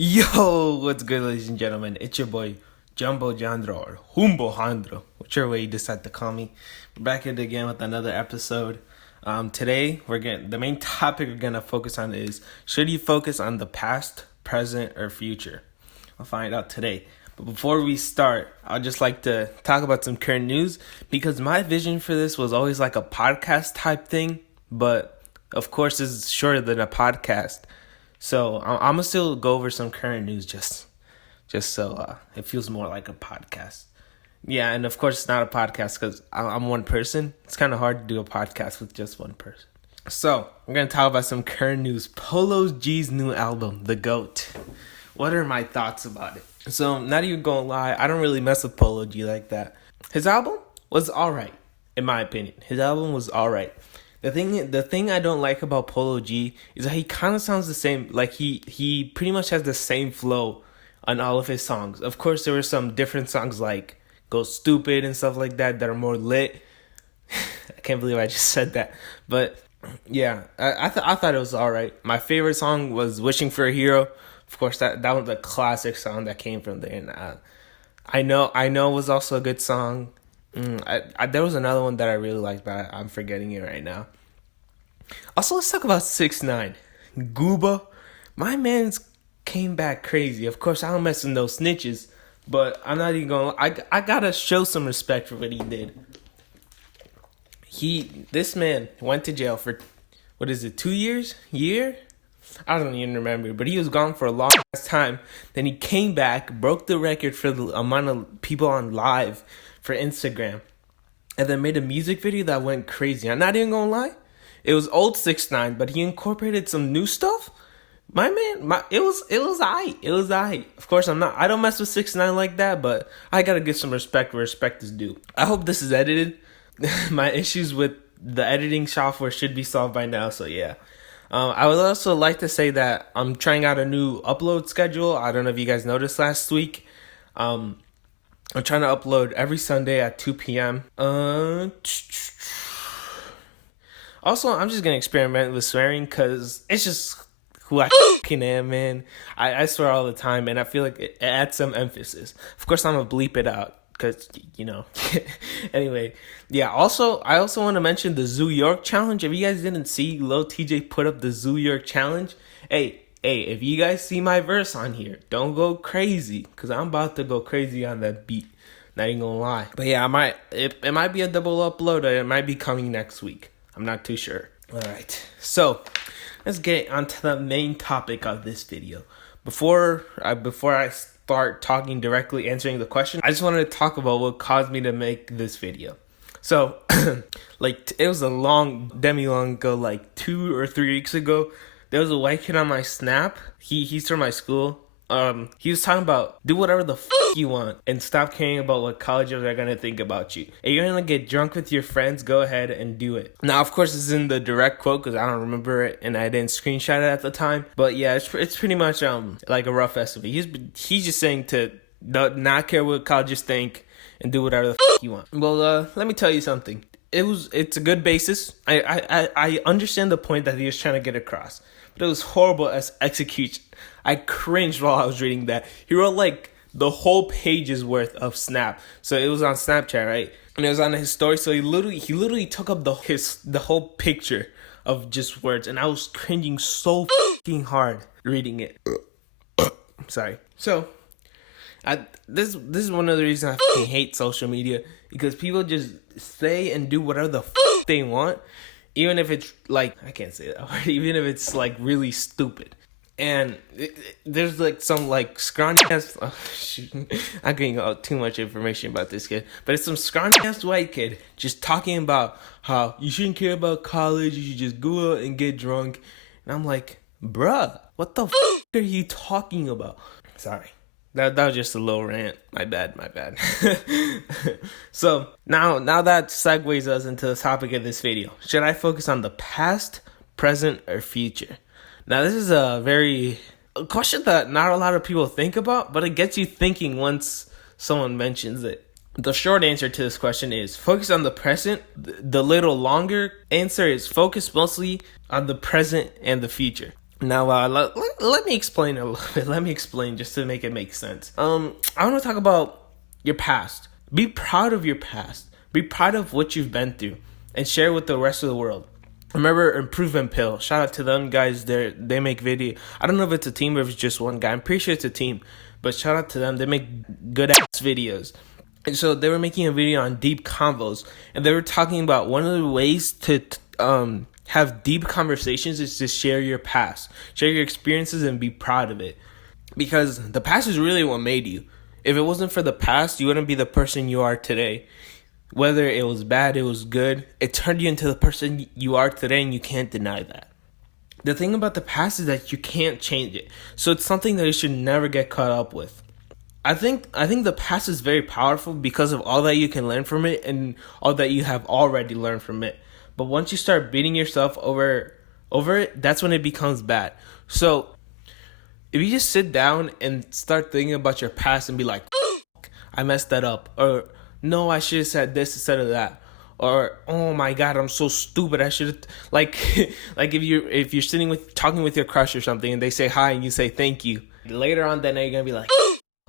Yo, what's good, ladies and gentlemen? It's your boy Jumbo Jandro or Humbo Handro, whichever way you decide to call me. We're back here again with another episode. Today the main topic we're gonna focus on is: should you focus on the past, present, or future? I'll find out today. But before we start, I'd just like to talk about some current news because my vision for this was always like a podcast type thing, but of course it's shorter than a podcast. So I'm gonna still go over some current news just so it feels more like a podcast. Yeah, and of course it's not a podcast because I'm one person. It's kind of hard to do a podcast with just one person. So we're gonna talk about some current news. Polo G's new album, The GOAT. What are my thoughts about it? So not even gonna lie, I don't really mess with Polo G like that. His album was alright, in my opinion. His album was alright. The thing I don't like about Polo G is that he kind of sounds the same. Like he pretty much has the same flow on all of his songs. Of course, there were some different songs like Go Stupid and stuff like that are more lit. I can't believe I just said that. But yeah, I thought it was all right. My favorite song was Wishing for a Hero. Of course, that was a classic song that came from there. And I know was also a good song. There was another one that I really liked, but I'm forgetting it right now. Also, let's talk about 6ix9ine. Gooba, my man's came back crazy. Of course, I don't mess with no snitches, but I'm not even gonna. I gotta show some respect for what he did. This man went to jail for, 2 years? Year? I don't even remember, but he was gone for a long time. Then he came back, broke the record for the amount of people on live for Instagram, and then made a music video that went crazy. I'm not even gonna lie, it was old 6ix9ine, but he incorporated some new stuff. It was aight. It was aight. Of course, I don't mess with 6ix9ine like that, but I gotta give some respect where respect is due. I hope this is edited. My issues with the editing software should be solved by now, so yeah. I would also like to say that I'm trying out a new upload schedule. I don't know if you guys noticed last week. I'm trying to upload every Sunday at 2 p.m. Also, I'm just going to experiment with swearing because it's just who I fucking am, man. I swear all the time, and I feel like it adds some emphasis. Of course, I'm going to bleep it out because, Anyway, yeah, I also want to mention the Zoo York Challenge. If you guys didn't see, Lil TJ put up the Zoo York Challenge. Hey, if you guys see my verse on here, don't go crazy, because I'm about to go crazy on that beat. Not even gonna lie. But yeah, it might be a double upload, or it might be coming next week. I'm not too sure. Alright, so let's get onto the main topic of this video. Before I start talking directly, answering the question, I just wanted to talk about what caused me to make this video. So, it was a long ago, like 2 or 3 weeks ago. There was a white kid on my Snap. He's from my school. He was talking about do whatever the you want and stop caring about what colleges are gonna think about you. If you're gonna get drunk with your friends, go ahead and do it. Now, of course, this is in the direct quote because I don't remember it and I didn't screenshot it at the time. But yeah, it's pretty much like a rough estimate. He's just saying to not care what colleges think and do whatever the you want. Well, let me tell you something. It's a good basis. I understand the point that he was trying to get across, but it was horrible as execution. I cringed while I was reading that. He wrote like the whole page's worth of Snap. So it was on Snapchat, right? And it was on his story. So he literally took up the whole picture of just words, and I was cringing so fucking hard reading it. Sorry. So this is one of the reasons I fucking hate social media, because people just say and do whatever the they want, even if it's like, I can't say that word, even if it's like really stupid. And there's like some like scrawny ass, I'm getting out too much information about this kid, but it's some scrawny ass white kid just talking about how you shouldn't care about college, you should just go out and get drunk. And I'm like, bruh, what the are you talking about? Sorry. That was just a little rant. My bad. So now that segues us into the topic of this video. Should I focus on the past, present, or future? Now this is a question that not a lot of people think about, but it gets you thinking once someone mentions it. The short answer to this question is focus on the present. The little longer answer is focus mostly on the present and the future. Now, let me explain a little bit. Let me explain just to make it make sense. I want to talk about your past. Be proud of your past. Be proud of what you've been through, and share with the rest of the world. Remember Improvement Pill. Shout out to them guys. They make video. I don't know if it's a team or if it's just one guy. I'm pretty sure it's a team, but shout out to them. They make good ass videos. And so they were making a video on deep convos, and they were talking about one of the ways to have deep conversations is to share your past, share your experiences, and be proud of it. Because the past is really what made you. If it wasn't for the past, you wouldn't be the person you are today. Whether it was bad, it was good, it turned you into the person you are today, and you can't deny that. The thing about the past is that you can't change it. So it's something that you should never get caught up with. I think the past is very powerful because of all that you can learn from it and all that you have already learned from it. But once you start beating yourself over it, that's when it becomes bad. So if you just sit down and start thinking about your past and be like, I messed that up, or no, I should have said this instead of that, or oh my god, I'm so stupid, I should have like like if you're talking with your crush or something and they say hi and you say thank you, later on that night you're gonna be like,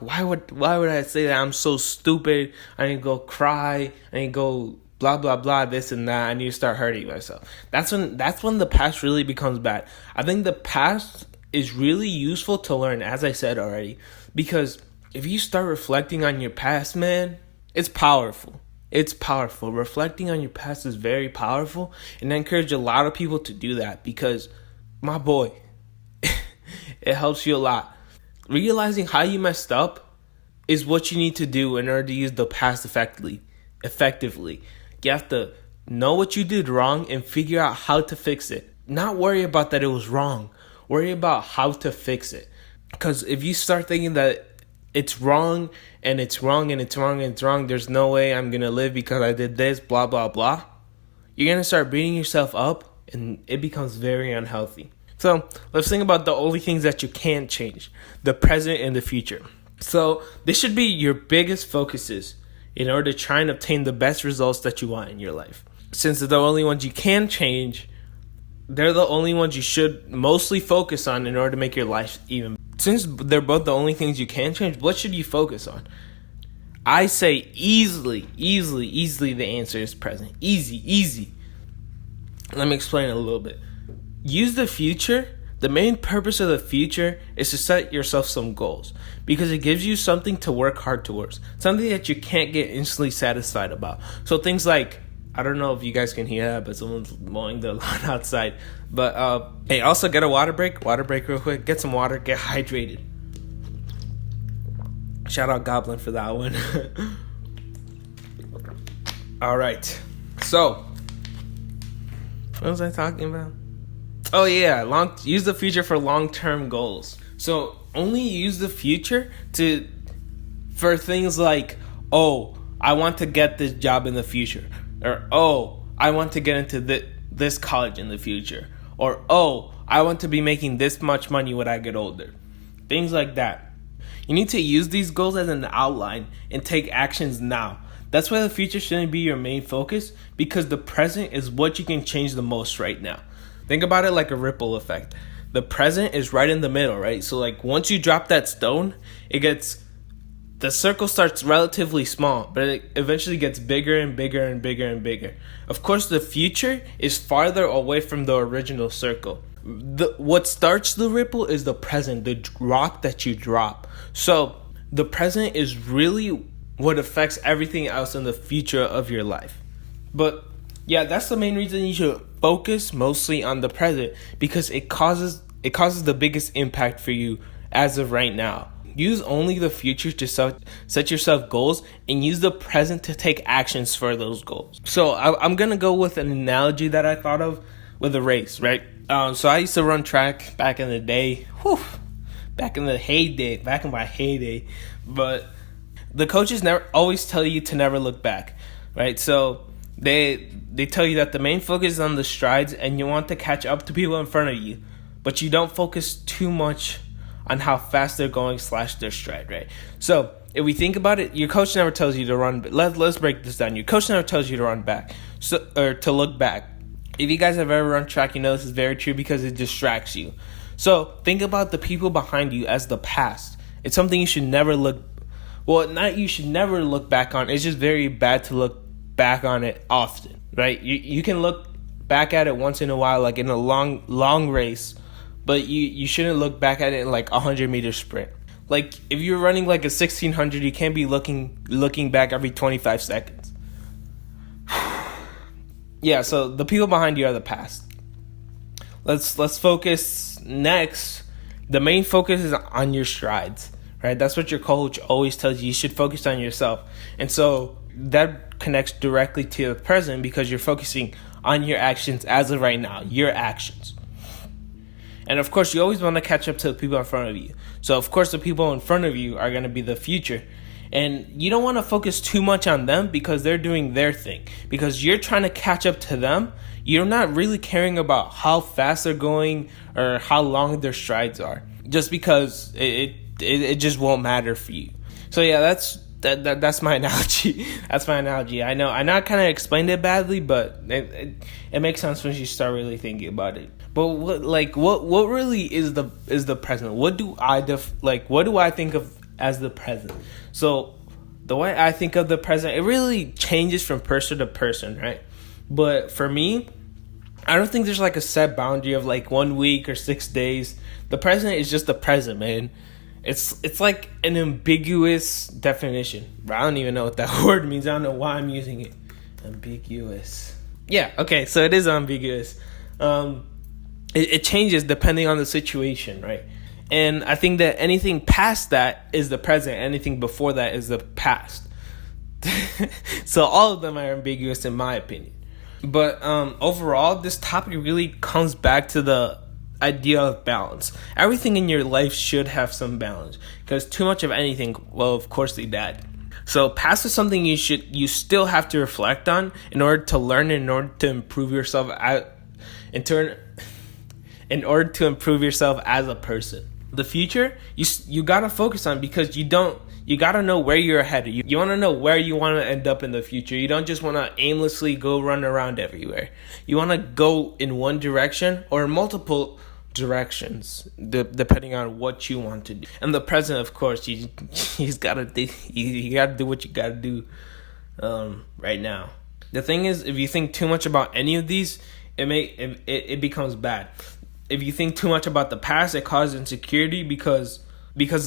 why would I say that? I'm so stupid. I need to go cry. I need to go blah blah blah, this and that. I need to start hurting myself. That's when the past really becomes bad. I think the past is really useful to learn, as I said already, because if you start reflecting on your past, man, it's powerful. It's powerful. Reflecting on your past is very powerful, and I encourage a lot of people to do that because, my boy, it helps you a lot. Realizing how you messed up is what you need to do in order to use the past effectively. You have to know what you did wrong and figure out how to fix it. Not worry about that it was wrong. Worry about how to fix it. Because if you start thinking that it's wrong and it's wrong and it's wrong and it's wrong, there's no way I'm going to live because I did this, blah, blah, blah, you're going to start beating yourself up and it becomes very unhealthy. So let's think about the only things that you can't change, the present and the future. So this should be your biggest focuses in order to try and obtain the best results that you want in your life. Since they're the only ones you can change, they're the only ones you should mostly focus on in order to make your life even. Since they're both the only things you can change, what should you focus on? I say easily the answer is present. Easy. Let me explain it a little bit. Use the future. The main purpose of the future is to set yourself some goals because it gives you something to work hard towards, something that you can't get instantly satisfied about. So things like, I don't know if you guys can hear that, but someone's mowing their lawn outside. But hey, also get a water break real quick. Get some water, get hydrated. Shout out Goblin for that one. All right. So, what was I talking about? Oh yeah, use the future for long-term goals. So only use the future for things like, oh, I want to get this job in the future, or oh, I want to get into this college in the future, or oh, I want to be making this much money when I get older. Things like that. You need to use these goals as an outline and take actions now. That's why the future shouldn't be your main focus, because the present is what you can change the most right now. Think about it like a ripple effect. The present is right in the middle, right? So like once you drop that stone, the circle starts relatively small, but it eventually gets bigger and bigger and bigger and bigger. Of course, the future is farther away from the original circle. What starts the ripple is the present, the rock that you drop. So the present is really what affects everything else in the future of your life. But yeah, that's the main reason you should focus mostly on the present, because it causes the biggest impact for you as of right now. Use only the future to set yourself goals, and use the present to take actions for those goals. So I'm going to go with an analogy that I thought of with a race, right? So I used to run track back in the day. Back in my heyday. But the coaches always tell you to never look back, right? So they tell you that the main focus is on the strides, and you want to catch up to people in front of you, but you don't focus too much on how fast they're going / their stride, right? So if we think about it, your coach never tells you to run. Let's break this down. Your coach never tells you to run back, or to look back. If you guys have ever run track, you know this is very true because it distracts you. So think about the people behind you as the past. It's something you should never not you should never look back on. It's just very bad to look back on it often, right? You can look back at it once in a while, like in a long race, but you shouldn't look back at it in like a 100-meter sprint. Like if you're running like a 1600, you can't be looking back every 25 seconds. Yeah, so the people behind you are the past. Let's focus next. The main focus is on your strides, right? That's what your coach always tells you. You should focus on yourself. And so that connects directly to the present because you're focusing on your actions as of right now, your actions. And of course, you always want to catch up to the people in front of you. So of course, the people in front of you are going to be the future. And you don't want to focus too much on them because they're doing their thing. Because you're trying to catch up to them. You're not really caring about how fast they're going or how long their strides are. Just because it just won't matter for you. So yeah, that's my analogy. That's my analogy. I know I kind of explained it badly, but it makes sense when you start really thinking about it. But what really is the present? What do I think of as the present? So the way I think of the present, it really changes from person to person, right? But for me, I don't think there's like a set boundary of like 1 week or 6 days. The present is just the present, man. It's like an ambiguous definition. I don't even know what that word means. I don't know why I'm using it. Ambiguous. Yeah, okay, so it is ambiguous. It changes depending on the situation, right? And I think that anything past that is the present. Anything before that is the past. So all of them are ambiguous in my opinion. But overall, this topic really comes back to the idea of balance. Everything in your life should have some balance. Because too much of anything, well, of course they died. So past is something you still have to reflect on in order to learn, in order to improve yourself in order to improve yourself as a person. The future, you gotta focus on because you gotta know where you're headed. You want to know where you want to end up in the future. You don't just want to aimlessly go run around everywhere. You want to go in one direction or multiple directions, depending on what you want to do. And the present, of course, you gotta do what you gotta do right now. The thing is, if you think too much about any of these, it becomes bad. If you think too much about the past, it causes insecurity because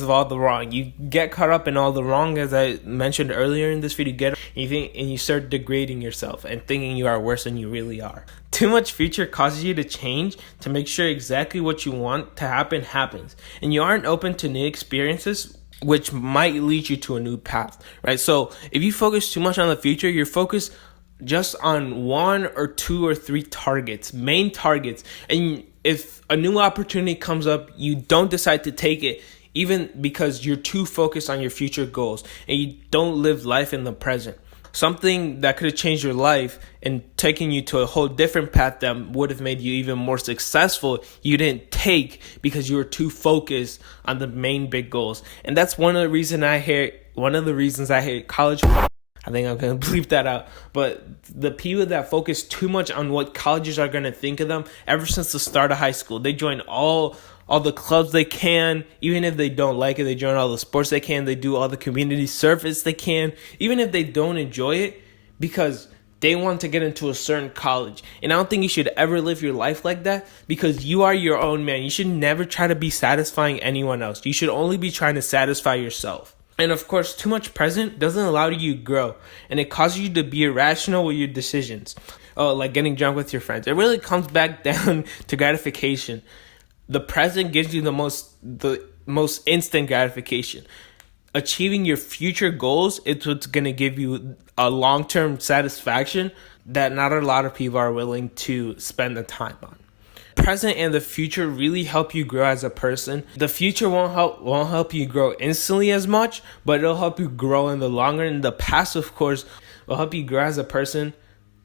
of all the wrong. You get caught up in all the wrong, as I mentioned earlier in this video. You start degrading yourself and thinking you are worse than you really are. Too much future causes you to change to make sure exactly what you want to happen happens. And you aren't open to new experiences, which might lead you to a new path, right? So if you focus too much on the future, you're focused just on 1 or 2 or 3 targets, main targets. And if a new opportunity comes up, you don't decide to take it, even because you're too focused on your future goals and you don't live life in the present. Something that could have changed your life and taken you to a whole different path that would have made you even more successful, you didn't take because you were too focused on the main big goals. And that's one of the reasons I hate college. I think I'm going to bleep that out. But the people that focus too much on what colleges are going to think of them, ever since the start of high school, they join all the clubs they can. Even if they don't like it, they join all the sports they can. They do all the community service they can, even if they don't enjoy it, because they want to get into a certain college. And I don't think you should ever live your life like that, because you are your own man. You should never try to be satisfying anyone else. You should only be trying to satisfy yourself. And of course, too much present doesn't allow you to grow, and it causes you to be irrational with your decisions. Oh, like getting drunk with your friends. It really comes back down to gratification. The present gives you the most instant gratification. Achieving your future goals is what's going to give you a long-term satisfaction that not a lot of people are willing to spend the time on. Present and the future really help you grow as a person. The future won't help you grow instantly as much, but it'll help you grow in the long run. The past, of course, will help you grow as a person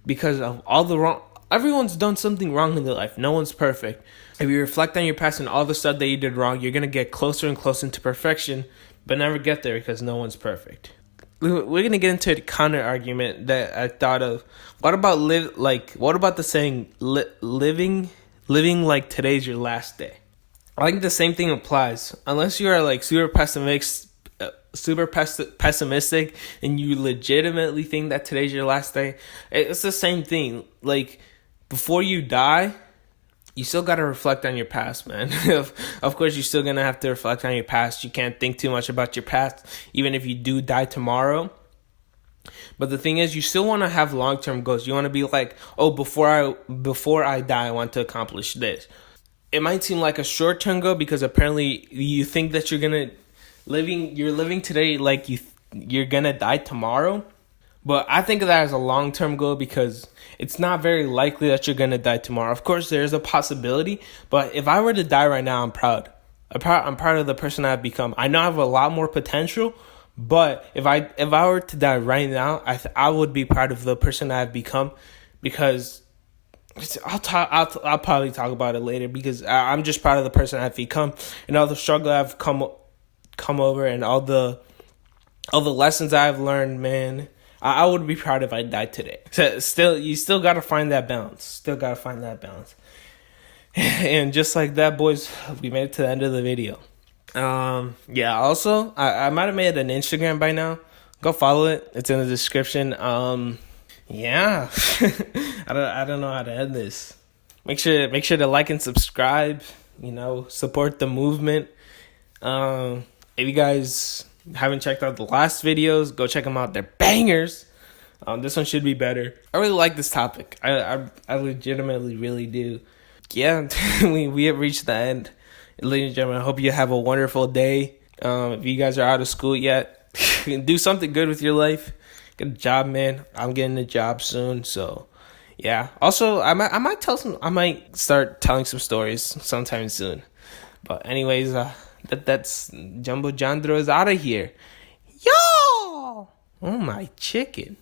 because of all the wrong. Everyone's done something wrong in their life. No one's perfect. If you reflect on your past and all the stuff that you did wrong, you're gonna get closer and closer to perfection, but never get there because no one's perfect. We're gonna get into a counter argument that I thought of. What about the saying living like today's your last day? I think the same thing applies. Unless you are like pessimistic, and you legitimately think that today's your last day, it's the same thing. Like, before you die, you still got to reflect on your past, man. Of course, you're still going to have to reflect on your past. You can't think too much about your past, even if you do die tomorrow. But the thing is, you still want to have long-term goals. You want to be like, oh, before I die, I want to accomplish this. It might seem like a short-term goal because apparently you think that you're living today like you're going to die tomorrow. But I think of that as a long-term goal because it's not very likely that you're going to die tomorrow. Of course, there's a possibility, but if I were to die right now, I'm proud. I'm proud of the person I've become. I know I have a lot more potential, but if I were to die right now, I would be proud of the person I've become, because I'll probably talk about it later, because I'm just proud of the person I've become and all the struggle I've come over, and all the lessons I've learned, man. I would be proud if I died today. So you still got to find that balance. And just like that, boys, we made it to the end of the video. Yeah, also, I might have made an Instagram by now. Go follow it. It's in the description. Yeah. I don't know how to end this. Make sure to like and subscribe, support the movement. If you guys haven't checked out the last videos, go check them out. They're bangers. This one should be better. I really like this topic. I legitimately really do. Yeah, we have reached the end. Ladies and gentlemen, I hope you have a wonderful day. If you guys are out of school yet, do something good with your life. Get a job, man. I'm getting a job soon, so yeah. Also, I might start telling some stories sometime soon. But anyways, that's Jumbo Jandro is out of here. Yo! Oh my chicken.